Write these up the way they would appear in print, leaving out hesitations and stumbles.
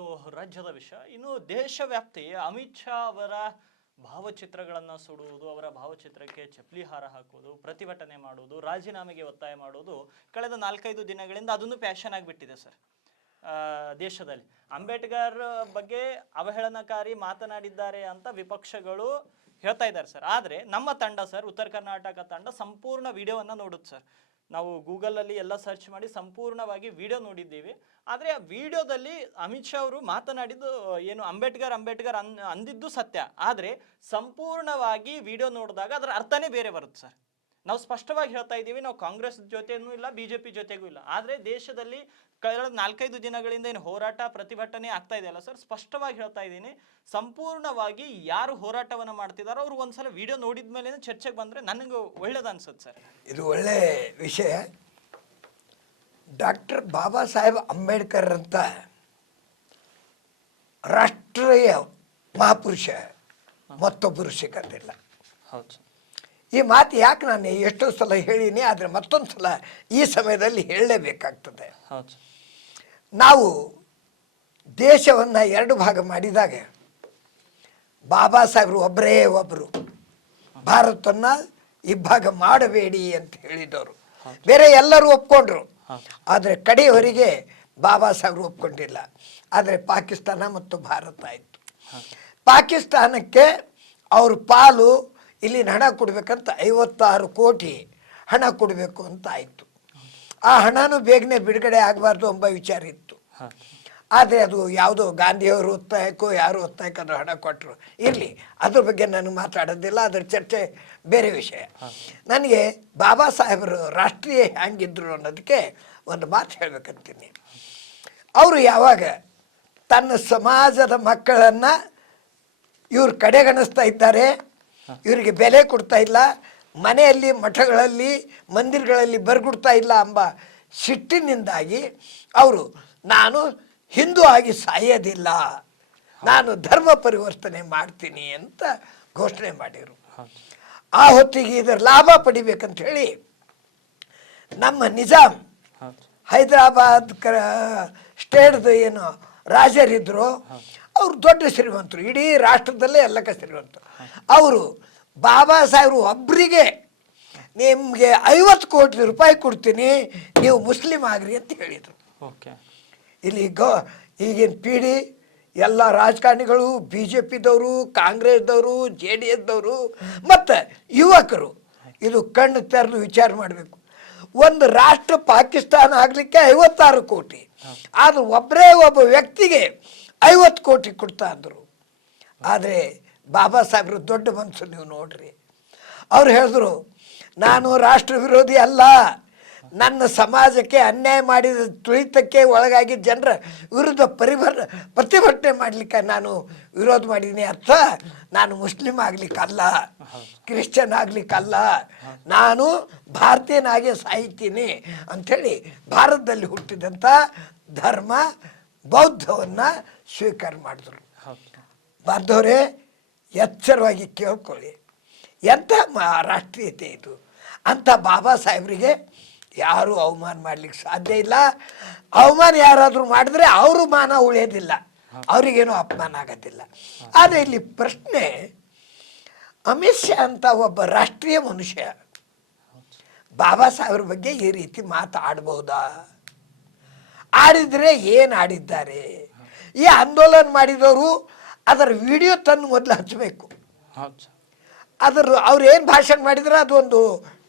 ಇದು ರಾಜ್ಯದ ವಿಷಯ. ಇನ್ನು ದೇಶವ್ಯಾಪ್ತಿ ಅಮಿತ್ ಶಾ ಅವರ ಭಾವಚಿತ್ರಗಳನ್ನು ಸುಡುವುದು, ಅವರ ಭಾವಚಿತ್ರಕ್ಕೆ ಚಪ್ಪಲಿ ಹಾರ ಹಾಕುವುದು, ಪ್ರತಿಭಟನೆ ಮಾಡುವುದು, ರಾಜೀನಾಮೆಗೆ ಒತ್ತಾಯ ಮಾಡುವುದು ಕಳೆದ 4-5 ದಿನಗಳಿಂದ ಅದನ್ನು ಪ್ಯಾಷನ್ ಆಗಿಬಿಟ್ಟಿದೆ ಸರ್ ದೇಶದಲ್ಲಿ. ಅಂಬೇಡ್ಕರ್ ಬಗ್ಗೆ ಅವಹೇಳನಕಾರಿ ಮಾತನಾಡಿದ್ದಾರೆ ಅಂತ ವಿಪಕ್ಷಗಳು ಹೇಳ್ತಾ ಇದ್ದಾರೆ ಸರ್. ಆದರೆ ನಮ್ಮ ತಂಡ ಸರ್, ಉತ್ತರ ಕರ್ನಾಟಕ ತಂಡ ಸಂಪೂರ್ಣ ವಿಡಿಯೋವನ್ನು ನೋಡುತ್ತೆ ಸರ್. ನಾವು ಗೂಗಲಲ್ಲಿ ಎಲ್ಲ ಸರ್ಚ್ ಮಾಡಿ ಸಂಪೂರ್ಣವಾಗಿ ವಿಡಿಯೋ ನೋಡಿದ್ದೀವಿ. ಆದರೆ ಆ ವಿಡಿಯೋದಲ್ಲಿ ಅಮಿತ್ ಶಾ ಅವರು ಮಾತನಾಡಿದ್ದು ಏನು ಅಂಬೇಡ್ಕರ್ ಅಂದಿದ್ದು ಸತ್ಯ. ಆದರೆ ಸಂಪೂರ್ಣವಾಗಿ ವಿಡಿಯೋ ನೋಡಿದಾಗ ಅದರ ಅರ್ಥನೇ ಬೇರೆ ಬರುತ್ತೆ ಸರ್. ನಾವು ಸ್ಪಷ್ಟವಾಗಿ ಹೇಳ್ತಾ ಇದ್ದೀವಿ, ನಾವು ಕಾಂಗ್ರೆಸ್ ಜೊತೆನೂ ಇಲ್ಲ, BJP ಜೊತೆಗೂ ಇಲ್ಲ. ಆದರೆ ದೇಶದಲ್ಲಿ ಕಳೆದ 4-5 ದಿನಗಳಿಂದ ಏನು ಹೋರಾಟ ಪ್ರತಿಭಟನೆ ಆಗ್ತಾ ಇದೆಯಲ್ಲ ಸರ್, ಸ್ಪಷ್ಟವಾಗಿ ಹೇಳ್ತಾ ಇದ್ದೀನಿ, ಸಂಪೂರ್ಣವಾಗಿ ಯಾರು ಹೋರಾಟವನ್ನು ಮಾಡ್ತಿದ್ದಾರೋ ಅವರು ಒಂದ್ಸಲ ವಿಡಿಯೋ ನೋಡಿದ ಮೇಲೆ ಚರ್ಚೆಗೆ ಬಂದರೆ ನನಗೆ ಒಳ್ಳೇದು ಅನ್ಸುತ್ತೆ ಸರ್. ಇದು ಒಳ್ಳೆ ವಿಷಯ. ಡಾಕ್ಟರ್ ಬಾಬಾ ಸಾಹೇಬ್ ಅಂಬೇಡ್ಕರ್ ಅಂತ ರಾಷ್ಟ್ರೀಯ ಮಹಾಪುರುಷ ಮತ್ತೊಬ್ಬರು ಸಿಗೋದಿಲ್ಲ. ಹೌದು. ಈ ಮಾತು ಯಾಕೆ ನಾನು ಎಷ್ಟೋ ಸಲ ಹೇಳಿನಿ, ಆದರೆ ಮತ್ತೊಂದು ಸಲ ಈ ಸಮಯದಲ್ಲಿ ಹೇಳಲೇಬೇಕಾಗ್ತದೆ. ಹೌದು. ನಾವು ದೇಶವನ್ನು 2 ಭಾಗ ಮಾಡಿದಾಗ ಬಾಬಾ ಸಾಹೇಬರು ಒಬ್ಬರೇ ಒಬ್ಬರು ಭಾರತವನ್ನು ಇಬ್ಬಾಗ ಮಾಡಬೇಡಿ ಅಂತ ಹೇಳಿದವರು. ಬೇರೆ ಎಲ್ಲರೂ ಒಪ್ಕೊಂಡ್ರು, ಆದರೆ ಕಡೆಯವರೆಗೆ ಬಾಬಾ ಸಾಹೇಬರು ಒಪ್ಕೊಂಡಿಲ್ಲ. ಆದರೆ ಪಾಕಿಸ್ತಾನ ಮತ್ತು ಭಾರತ ಆಯಿತು. ಪಾಕಿಸ್ತಾನಕ್ಕೆ ಅವ್ರ ಪಾಲು ಇಲ್ಲಿ ಹಣ ಕೊಡಬೇಕಂತ 56 ಕೋಟಿ ಹಣ ಕೊಡಬೇಕು ಅಂತ ಆಯಿತು. ಆ ಹಣನೂ ಬೇಗನೆ ಬಿಡುಗಡೆ ಆಗಬಾರ್ದು ಎಂಬ ವಿಚಾರ ಇತ್ತು. ಆದರೆ ಅದು ಯಾವುದೋ ಗಾಂಧಿಯವರು ಒತ್ತಾಯಕ್ಕೋ ಯಾರು ಒತ್ತಾಯಕ್ಕೆ ಅದು ಹಣ ಕೊಟ್ಟರು. ಇರಲಿ, ಅದ್ರ ಬಗ್ಗೆ ನಾನು ಮಾತಾಡೋದಿಲ್ಲ, ಅದರ ಚರ್ಚೆ ಬೇರೆ ವಿಷಯ. ನನಗೆ ಬಾಬಾ ಸಾಹೇಬರು ರಾಷ್ಟ್ರೀಯ ಹ್ಯಾಂಗಿದ್ರು ಅನ್ನೋದಕ್ಕೆ ಒಂದು ಮಾತು ಹೇಳಬೇಕಂತೀನಿ. ಅವರು ಯಾವಾಗ ತನ್ನ ಸಮಾಜದ ಮಕ್ಕಳನ್ನು ಇವ್ರು ಕಡೆಗಣಿಸ್ತಾ ಇದ್ದಾರೆ, ಇವರಿಗೆ ಬೆಲೆ ಕೊಡ್ತಾ ಇಲ್ಲ, ಮನೆಯಲ್ಲಿ ಮಠಗಳಲ್ಲಿ ಮಂದಿರಗಳಲ್ಲಿ ಬರ್ಗುಡ್ತಾ ಇಲ್ಲ ಎಂಬ ಸಿಟ್ಟಿನಿಂದಾಗಿ ಅವರು ನಾನು ಹಿಂದೂ ಆಗಿ ಸಾಯೋದಿಲ್ಲ, ನಾನು ಧರ್ಮ ಪರಿವರ್ತನೆ ಮಾಡ್ತೀನಿ ಅಂತ ಘೋಷಣೆ ಮಾಡಿದರು. ಆ ಹೊತ್ತಿಗೆ ಇದರ ಲಾಭ ಪಡಿಬೇಕಂತ ಹೇಳಿ ನಮ್ಮ ನಿಜಾಮ್ ಹೈದರಾಬಾದ್ ಸ್ಟೇಟ್ದು ಏನು ರಾಜರಿದ್ರು, ಅವರು ದೊಡ್ಡ ಶ್ರೀಮಂತರು, ಇಡೀ ರಾಷ್ಟ್ರದಲ್ಲೇ ಎಲ್ಲಕ್ಕೆ ಶ್ರೀಮಂತರು. ಅವರು ಬಾಬಾ ಸಾಹೇಬರು ಒಬ್ಬರಿಗೆ ನಿಮಗೆ 50 ಕೋಟಿ ರೂಪಾಯಿ ಕೊಡ್ತೀನಿ, ನೀವು ಮುಸ್ಲಿಂ ಆಗ್ರಿ ಅಂತ ಹೇಳಿದರು. ಇಲ್ಲಿ ಈಗಿನ ಪೀಳಿ ಎಲ್ಲ ರಾಜಕಾರಣಿಗಳು, BJPದವರು, ಕಾಂಗ್ರೆಸ್ದವರು, JDSದವರು ಮತ್ತು ಯುವಕರು ಇದು ಕಣ್ಣು ತೆರೆದು ವಿಚಾರ ಮಾಡಬೇಕು. ಒಂದು ರಾಷ್ಟ್ರ ಪಾಕಿಸ್ತಾನ ಆಗಲಿಕ್ಕೆ 56 ಕೋಟಿ, ಆದರೂ ಒಬ್ಬರೇ ಒಬ್ಬ ವ್ಯಕ್ತಿಗೆ 50 ಕೋಟಿ ಕೊಡ್ತಾ ಇದ್ರು. ಆದರೆ ಬಾಬಾ ಸಾಹೇಬರು ದೊಡ್ಡ ಮನಸ್ಸು, ನೀವು ನೋಡ್ರಿ. ಅವ್ರು ಹೇಳಿದ್ರು, ನಾನು ರಾಷ್ಟ್ರ ವಿರೋಧಿ ಅಲ್ಲ, ನನ್ನ ಸಮಾಜಕ್ಕೆ ಅನ್ಯಾಯ ಮಾಡಿದ ತುಳಿತಕ್ಕೆ ಒಳಗಾಗಿ ಜನರ ವಿರುದ್ಧ ಪ್ರತಿಭಟನೆ ಮಾಡಲಿಕ್ಕೆ ನಾನು ವಿರೋಧ ಮಾಡಿದ್ದೀನಿ. ಅರ್ಥ ನಾನು ಮುಸ್ಲಿಂ ಆಗ್ಲಿಕ್ಕಲ್ಲ, ಕ್ರಿಶ್ಚಿಯನ್ ಆಗ್ಲಿಕ್ಕಲ್ಲ, ನಾನು ಭಾರತೀಯನಾಗೆ ಸಾಯ್ತೀನಿ ಅಂಥೇಳಿ ಭಾರತದಲ್ಲಿ ಹುಟ್ಟಿದಂಥ ಧರ್ಮ ಬೌದ್ಧವನ್ನು ಸ್ವೀಕಾರ ಮಾಡಿದ್ರು. ಬಾಂಧವರೇ, ಎಚ್ಚರವಾಗಿ ಕೇಳ್ಕೊಳ್ಳಿ, ಎಂಥ ರಾಷ್ಟ್ರೀಯತೆ ಇದು ಅಂತ. ಬಾಬಾ ಸಾಹೇಬರಿಗೆ ಯಾರೂ ಅವಮಾನ ಮಾಡಲಿಕ್ಕೆ ಸಾಧ್ಯ ಇಲ್ಲ. ಅವಮಾನ ಯಾರಾದರೂ ಮಾಡಿದ್ರೆ ಅವರು ಮಾನ ಉಳಿಯೋದಿಲ್ಲ, ಅವರಿಗೇನೂ ಅಪಮಾನ ಆಗೋದಿಲ್ಲ. ಆದರೆ ಇಲ್ಲಿ ಪ್ರಶ್ನೆ, ಅಮಿತ್ ಶಾ ಅಂತ ಒಬ್ಬ ರಾಷ್ಟ್ರೀಯ ಮನುಷ್ಯ ಬಾಬಾ ಸಾಹೇಬ್ರ ಬಗ್ಗೆ ಈ ರೀತಿ ಮಾತಾಡಬಹುದಾ? ಆಡಿದರೆ ಏನು ಆಡಿದ್ದಾರೆ? ಈ ಆಂದೋಲನ ಮಾಡಿದವರು ಅದರ ವಿಡಿಯೋ ತಂದು ಮೊದಲು ಹಚ್ಚಬೇಕು. ಅವ್ರು ಏನು ಭಾಷಣ ಮಾಡಿದ್ರೆ ಅದೊಂದು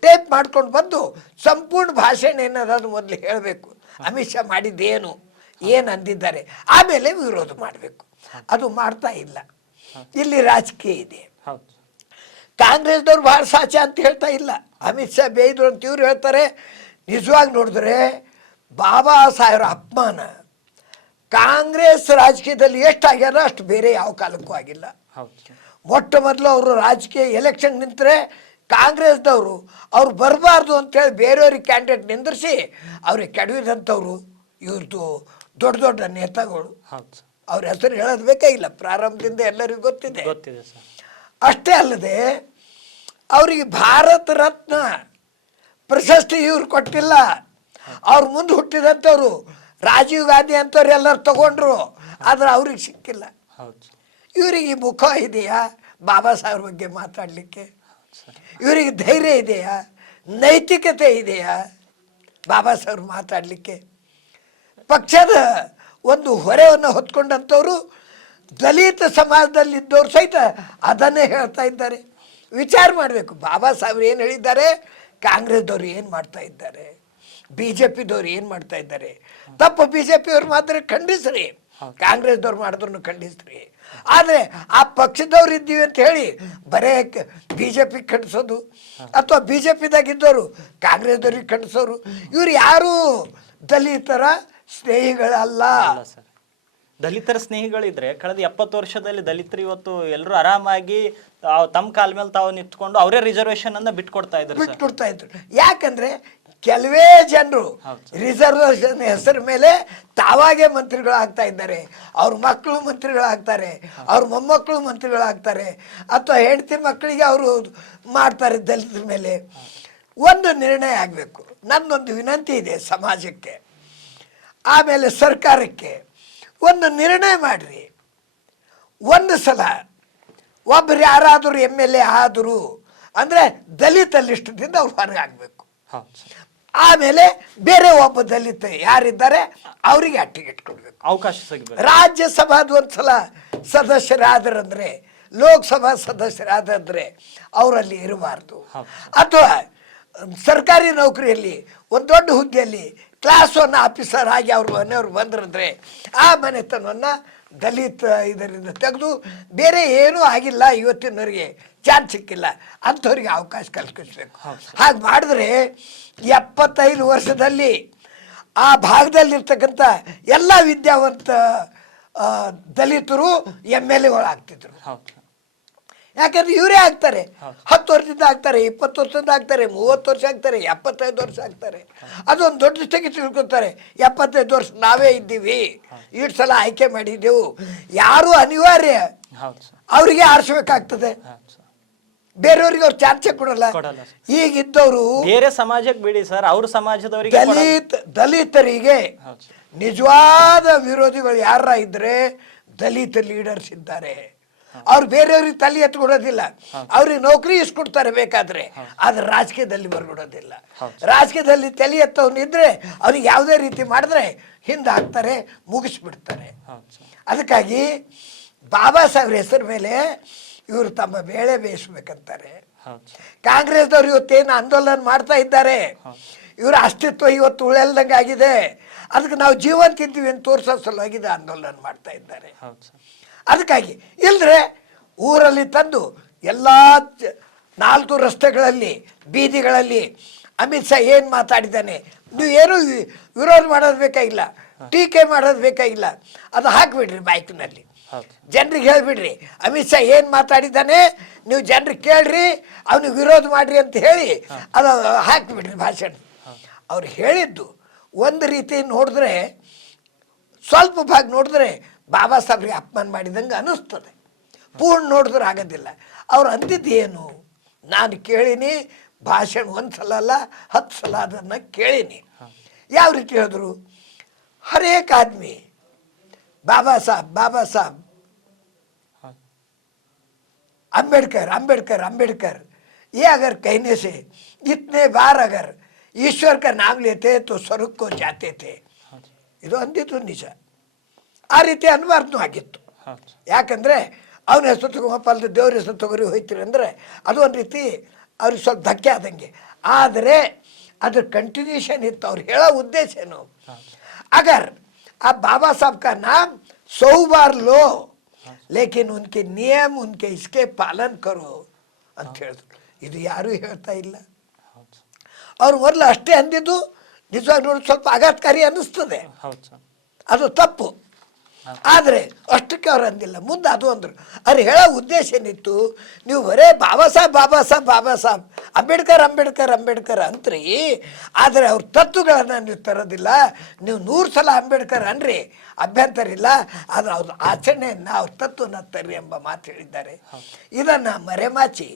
ಟೇಪ್ ಮಾಡ್ಕೊಂಡು ಬಂದು ಸಂಪೂರ್ಣ ಭಾಷಣ ಏನದ ಅದು ಮೊದಲು ಹೇಳಬೇಕು. ಅಮಿತ್ ಶಾ ಮಾಡಿದ್ದೇನು, ಏನು ಅಂದಿದ್ದಾರೆ, ಆಮೇಲೆ ವಿರೋಧ ಮಾಡಬೇಕು. ಅದು ಮಾಡ್ತಾ ಇಲ್ಲ. ಇಲ್ಲಿ ರಾಜಕೀಯ ಇದೆ. ಕಾಂಗ್ರೆಸ್ದವ್ರು ಭಾಳ ಸಾಚ ಅಂತ ಹೇಳ್ತಾ ಇಲ್ಲ, ಅಮಿತ್ ಶಾ ಬೇಯ್ದ್ರು ಅಂತ ಇವ್ರು ಹೇಳ್ತಾರೆ. ನಿಜವಾಗಿ ನೋಡಿದ್ರೆ ಬಾಬಾ ಸಾಹೇಬ್ರ ಅಪಮಾನ ಕಾಂಗ್ರೆಸ್ ರಾಜಕೀಯದಲ್ಲಿ ಎಷ್ಟಾಗ್ಯಾರ ಅಷ್ಟು ಬೇರೆ ಯಾವ ಕಾಲಕ್ಕೂ ಆಗಿಲ್ಲ. ಮೊಟ್ಟ ಮೊದಲು ಅವರು ರಾಜಕೀಯ ಎಲೆಕ್ಷನ್ ನಿಂತರೆ ಕಾಂಗ್ರೆಸ್ದವರು ಅವ್ರು ಬರಬಾರ್ದು ಅಂತೇಳಿ ಬೇರೆಯವ್ರಿಗೆ ಕ್ಯಾಂಡಿಡೇಟ್ ನಿಂದಿರಿಸಿ ಅವ್ರಿಗೆ ಕೆಡವಿದಂಥವ್ರು ಇವ್ರದ್ದು ದೊಡ್ಡ ದೊಡ್ಡ ನೇತಾಗಳು. ಅವ್ರ ಹೆಸರು ಹೇಳೋದು ಬೇಕೇ ಇಲ್ಲ, ಪ್ರಾರಂಭದಿಂದ ಎಲ್ಲರಿಗೂ ಗೊತ್ತಿದೆ. ಅಷ್ಟೇ ಅಲ್ಲದೆ ಅವರಿಗೆ ಭಾರತ ರತ್ನ ಪ್ರಶಸ್ತಿ ಇವ್ರು ಕೊಟ್ಟಿಲ್ಲ. ಅವ್ರ ಮುಂದೆ ಹುಟ್ಟಿದಂಥವ್ರು ರಾಜೀವ್ ಗಾಂಧಿ ಅಂಥವ್ರು ಎಲ್ಲರೂ ತಗೊಂಡ್ರು. ಆದ್ರೆ ಅವ್ರಿಗೆ ಸಿಕ್ಕಿಲ್ಲ. ಹೌದು ಇವರಿಗೆ ಮುಖ ಇದೆಯಾ ಬಾಬಾ ಸಾಹೇಬ್ರ ಬಗ್ಗೆ ಮಾತಾಡಲಿಕ್ಕೆ? ಇವರಿಗೆ ಧೈರ್ಯ ಇದೆಯಾ, ನೈತಿಕತೆ ಇದೆಯಾ ಬಾಬಾ ಸಾಹೇಬ್ರು ಮಾತಾಡಲಿಕ್ಕೆ? ಪಕ್ಷದ ಒಂದು ಹೊರೆಯನ್ನು ಹೊತ್ಕೊಂಡಂಥವ್ರು ದಲಿತ ಸಮಾಜದಲ್ಲಿದ್ದವ್ರು ಸಹಿತ ಅದನ್ನೇ ಹೇಳ್ತಾ ಇದ್ದಾರೆ. ವಿಚಾರ ಮಾಡಬೇಕು, ಬಾಬಾ ಸಾಹೇಬ್ರು ಏನು ಹೇಳಿದ್ದಾರೆ, ಕಾಂಗ್ರೆಸ್ದವ್ರು ಏನು ಮಾಡ್ತಾ ಇದ್ದಾರೆ, ಬಿ ಜೆ ಪಿದವ್ರು ಏನು ಮಾಡ್ತಾ ಇದ್ದಾರೆ. ತಪ್ಪು ಬಿ ಜೆ ಪಿಯವ್ರು ಮಾತ್ರ ಖಂಡಿಸ್ರಿ, ಕಾಂಗ್ರೆಸ್ದವ್ರು ಮಾಡಿದ್ರು ಖಂಡಿಸ್ರಿ. ಆದರೆ ಆ ಪಕ್ಷದವ್ರು ಇದ್ದೀವಿ ಅಂತ ಹೇಳಿ ಬರೇ ಬಿ ಜೆ ಪಿ ಖಂಡಿಸೋದು ಅಥವಾ ಬಿ ಜೆ ಪಿದಾಗಿದ್ದವರು ಕಾಂಗ್ರೆಸ್ದವ್ರಿಗೆ ಖಂಡಿಸೋರು, ಇವ್ರು ಯಾರು ದಲಿತರ ಸ್ನೇಹಿಗಳಲ್ಲ. ಸರ್, ದಲಿತರ ಸ್ನೇಹಿಗಳಿದ್ರೆ ಕಳೆದ 70 ವರ್ಷದಲ್ಲಿ ದಲಿತರು ಇವತ್ತು ಎಲ್ಲರೂ ಆರಾಮಾಗಿ ತಮ್ಮ ಕಾಲ ಮೇಲೆ ತಾವು ನಿಂತ್ಕೊಂಡು ಅವರೇ ರಿಸರ್ವೇಶನ್ ಅನ್ನ ಬಿಟ್ಕೊಡ್ತಾ ಇದ್ರು. ಬಿಟ್ಕೊಡ್ತಾ ಇದ್ರು. ಯಾಕಂದ್ರೆ ಕೆಲವೇ ಜನರು ರಿಸರ್ವೇಶನ್ ಹೆಸರು ಮೇಲೆ ತಾವಾಗೆ ಮಂತ್ರಿಗಳಾಗ್ತಾ ಇದ್ದಾರೆ. ಅವ್ರ ಮಕ್ಕಳು ಮಂತ್ರಿಗಳಾಗ್ತಾರೆ, ಅವ್ರ ಮೊಮ್ಮಕ್ಕಳು ಮಂತ್ರಿಗಳಾಗ್ತಾರೆ, ಅಥವಾ ಹೆಂಡತಿ ಮಕ್ಕಳಿಗೆ ಅವರು ಮಾಡ್ತಾರೆ ದಲಿತರ ಮೇಲೆ. ಒಂದು ನಿರ್ಣಯ ಆಗಬೇಕು. ನನ್ನೊಂದು ವಿನಂತಿ ಇದೆ ಸಮಾಜಕ್ಕೆ, ಆಮೇಲೆ ಸರ್ಕಾರಕ್ಕೆ, ಒಂದು ನಿರ್ಣಯ ಮಾಡಿರಿ. ಒಂದು ಸಲ ಒಬ್ಬರು ಯಾರಾದರೂ MLA ಆದರು ಅಂದರೆ ದಲಿತ ಲಿಸ್ಟ್ದಿಂದ ಅವ್ರು ಹೊರಗೆ ಆಗಬೇಕು. ಆಮೇಲೆ ಬೇರೆ ಒಬ್ಬ ದಲಿತ ಯಾರಿದ್ದಾರೆ ಅವರಿಗೆ ಟಿಕೆಟ್ ಕೊಡಬೇಕು, ಅವಕಾಶ ಸಿಗಬೇಕು. ರಾಜ್ಯಸಭಾದ ಒಂದ್ಸಲ ಸದಸ್ಯರಾದರಂದ್ರೆ, ಲೋಕಸಭಾ ಸದಸ್ಯರಾದ್ರೆ ಅವರಲ್ಲಿ ಇರಬಾರ್ದು. ಅಥವಾ ಸರ್ಕಾರಿ ನೌಕರಿಯಲ್ಲಿ ಒಂದು ದೊಡ್ಡ ಹುದ್ದೆಯಲ್ಲಿ ಕ್ಲಾಸ್ 1 ಆಫೀಸರ್ ಆಗಿ ಅವ್ರ ಮನೆಯವ್ರು ಬಂದ್ರಂದ್ರೆ ಆ ಮನೆತನವನ್ನು ದಲಿತ ಇದರಿಂದ ತೆಗೆದು ಬೇರೆ ಏನೂ ಆಗಿಲ್ಲ, ಇವತ್ತಿನವರಿಗೆ ಚಾನ್ಸ್ ಸಿಕ್ಕಿಲ್ಲ ಅಂಥವ್ರಿಗೆ ಅವಕಾಶ ಕಲ್ಪಿಸ್ಬೇಕು. ಹಾಗೆ ಮಾಡಿದ್ರೆ 75 ವರ್ಷದಲ್ಲಿ ಆ ಭಾಗದಲ್ಲಿರ್ತಕ್ಕಂಥ ಎಲ್ಲ ವಿದ್ಯಾವಂತ ದಲಿತರು MLAಗಳು ಆಗ್ತಿದ್ರು. ಯಾಕಂದ್ರೆ ಇವರೇ ಆಗ್ತಾರೆ. 10 ವರ್ಷದಿಂದ ಆಗ್ತಾರೆ, 20 ವರ್ಷದಿಂದ ಆಗ್ತಾರೆ, 30 ವರ್ಷ ಆಗ್ತಾರೆ, 75 ವರ್ಷ ಆಗ್ತಾರೆ. ಅದೊಂದು ದೊಡ್ಡ ತೆಗೆ ತಿಳ್ಕೊತಾರೆ. 75 ವರ್ಷ ನಾವೇ ಇದ್ದೀವಿ, ಇಷ್ಟು ಸಲ ಆಯ್ಕೆ ಮಾಡಿದ್ದೆವು. ಯಾರು ಅನಿವಾರ್ಯ ಅವರಿಗೆ ಆರಿಸ್ಬೇಕಾಗ್ತದೆ, ಬೇರೆಯವ್ರಿಗೆ ಅವ್ರು ಚಾನ್ಸೇ ಕೊಡಲ್ಲ. ಈಗಿದ್ದವರು ಬೇರೆ ಸಮಾಜಕ್ಕೆ ಬಿಡಿ ಸರ್, ಅವ್ರ ಸಮಾಜದವರಿಗೆ ದಲಿತರಿಗೆ ನಿಜವಾದ ವಿರೋಧಿಗಳು ಯಾರ ಇದ್ರೆ ದಲಿತ ಲೀಡರ್ಸ್ ಇದ್ದಾರೆ. ಅವ್ರು ಬೇರೆಯವ್ರಿಗೆ ತಲೆ ಎತ್ಕೊಡೋದಿಲ್ಲ, ಅವ್ರಿಗೆ ನೌಕರಿ ಇಸ್ಕೊಡ್ತಾರೆ ಬೇಕಾದ್ರೆ, ಆದ್ರೆ ರಾಜಕೀಯದಲ್ಲಿ ಬರ್ಬಿಡೋದಿಲ್ಲ. ರಾಜಕೀಯದಲ್ಲಿ ತಲೆ ಎತ್ತವನಿದ್ರೆ ಅವ್ರಿಗೆ ಯಾವುದೇ ರೀತಿ ಮಾಡಿದ್ರೆ ಹಿಂದೆ ಹಾಕ್ತಾರೆ, ಮುಗಿಸ್ಬಿಡ್ತಾರೆ. ಅದಕ್ಕಾಗಿ ಬಾಬಾ ಸಾಹೇಬ್ರ ಹೆಸರು ಮೇಲೆ ಇವರು ತಮ್ಮ ಬೇಳೆ ಬೇಯಿಸ್ಬೇಕಂತಾರೆ. ಕಾಂಗ್ರೆಸ್ದವ್ರು ಇವತ್ತೇನು ಆಂದೋಲನ ಮಾಡ್ತಾ ಇದ್ದಾರೆ, ಇವರ ಅಸ್ತಿತ್ವ ಇವತ್ತು ಉಳೆಲ್ದಂಗೆ ಆಗಿದೆ. ಅದಕ್ಕೆ ನಾವು ಜೀವಂತ ಇದ್ದೀವಿ ಅಂತ ತೋರಿಸೋ ಸಲುವಾಗಿ ಆಂದೋಲನ ಮಾಡ್ತಾ ಇದ್ದಾರೆ. ಅದಕ್ಕಾಗಿ ಇಲ್ಲದ್ರೆ ಊರಲ್ಲಿ ತಂದು ಎಲ್ಲ 4 ರಸ್ತೆಗಳಲ್ಲಿ ಬೀದಿಗಳಲ್ಲಿ ಅಮಿತ್ ಶಾ ಏನು ಮಾತಾಡಿದ್ದಾನೆ ನೀವು ಏನು ವಿರೋಧ ಮಾಡೋದು ಬೇಕಾಗಿಲ್ಲ, ಟೀಕೆ ಮಾಡೋದು ಬೇಕಾಗಿಲ್ಲ, ಅದು ಹಾಕಿಬಿಡ್ರಿ ಬೈಕ್ನಲ್ಲಿ. ಜನರಿಗೆ ಹೇಳಿಬಿಡ್ರಿ ಅಮಿತ್ ಶಾ ಏನು ಮಾತಾಡಿದ್ದಾನೆ, ನೀವು ಜನರಿಗೆ ಕೇಳ್ರಿ, ಅವನಿಗೆ ವಿರೋಧ ಮಾಡ್ರಿ ಅಂತ ಹೇಳಿ ಅದು ಹಾಕಿಬಿಡ್ರಿ ಭಾಷಣ. ಅವ್ರು ಹೇಳಿದ್ದು ಒಂದು ರೀತಿ ನೋಡಿದ್ರೆ, ಸ್ವಲ್ಪ ಭಾಗ ನೋಡಿದ್ರೆ ಬಾಬಾ ಸಾಹೇಬ್ರಿಗೆ ಅಪಮಾನ ಮಾಡಿದಂಗೆ ಅನ್ನಿಸ್ತದೆ, ಪೂರ್ಣ ನೋಡಿದ್ರೆ ಆಗೋದಿಲ್ಲ. ಅವ್ರು ಅಂದಿದ್ದು ಏನು, ನಾನು ಕೇಳೀನಿ ಭಾಷಣ 1 ಸಲ ಅಲ್ಲ 10 ಸಲ ಅದನ್ನು ಕೇಳೀನಿ. ಯಾವ ರೀತಿ ಹೇಳಿದ್ರು, ಹರೇಕ್ ಆದ್ಮಿ बाबा साहब अंबेडकर अंबेडकर अंबेडकर ये अगर कहने से इतने बार अगर ईश्वर का नाम लेते तो स्वर्ग को जाते थे. ಇದು ಅಂದಿದ್ದು ನಿಜ. ಆ ರೀತಿ ಅನ್ಬಾರ್ದು ಆಗಿತ್ತು. ಯಾಕಂದರೆ ಅವನ ಹೆಸರು ತಗೊಂಬಪ್ಪ ಅಲ್ಲದೆ ದೇವ್ರ ಹೆಸರು ತಗೋರಿ ಹೋಯ್ತೀರಿ ಅಂದರೆ ಅದು ಒಂದು ರೀತಿ ಅವ್ರಿಗೆ ಸ್ವಲ್ಪ ಧಕ್ಕೆ ಆದಂಗೆ. ಆದರೆ ಅದ್ರ ಕಂಟಿನ್ಯೂಷನ್ ಇತ್ತು. ಅವ್ರು ಹೇಳೋ ಉದ್ದೇಶ ಏನು, अगर आप बाबा साहब का नाम 100 बार लो लेकिन उनके नियम उनके इसके पालन करो ಅಂತ ಹೇಳಿದ್ರು. ಇದು ಯಾರೂ ಹೇಳ್ತಾ ಇಲ್ಲ. ಅವ್ರು ಮೊದಲು ಅಷ್ಟೇ ಅಂದಿದ್ದು ನಿಜವಾಗಿ ನೋಡಿ ಸ್ವಲ್ಪ ಆಘಾತಕಾರಿ ಅನ್ನಿಸ್ತದೆ, ಅದು ತಪ್ಪು. ಆದರೆ ಅಷ್ಟಕ್ಕೆ ಅವ್ರು ಅಂದಿಲ್ಲ, ಮುಂದೆ ಅದು ಅಂದರು. ಅವ್ರು ಹೇಳೋ ಉದ್ದೇಶ ಏನಿತ್ತು, ನೀವು ಬರೇ ಬಾಬಾ ಸಾಹೇಬ್ ಬಾಬಾ ಸಾಹೇಬ್ ಬಾಬಾ ಸಾಹೇಬ್ ಅಂಬೇಡ್ಕರ್ ಅಂಬೇಡ್ಕರ್ ಅಂಬೇಡ್ಕರ್ ಅಂತ್ರಿ, ಆದರೆ ಅವ್ರ ತತ್ವಗಳನ್ನು ನೀವು ತರೋದಿಲ್ಲ. ನೀವು 100 ಸಲ ಅಂಬೇಡ್ಕರ್ ಅನ್ರಿ, ಅಭ್ಯಂತರ ಇಲ್ಲ, ಆದರೆ ಅವ್ರ ಆಚರಣೆಯನ್ನು ಅವ್ರ ತತ್ವನ ತರ್ರಿ ಎಂಬ ಮಾತು ಹೇಳಿದ್ದಾರೆ. ಇದನ್ನು ಮರೆಮಾಚಿ